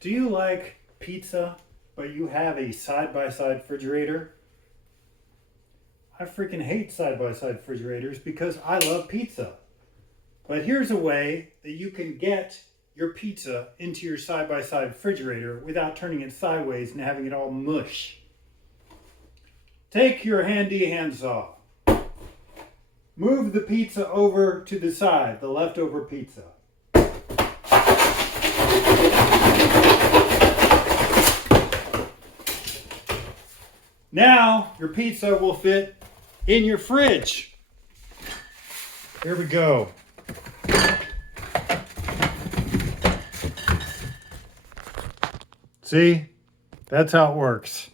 Do you like pizza, but you have a side-by-side refrigerator? I freaking hate side-by-side refrigerators because I love pizza. But here's a way that you can get your pizza into your side-by-side refrigerator without turning it sideways and having it all mush. Take your handy handsaw. Move the pizza over to the side, the leftover pizza. Now your pizza will fit in your fridge. Here we go. See? That's how it works.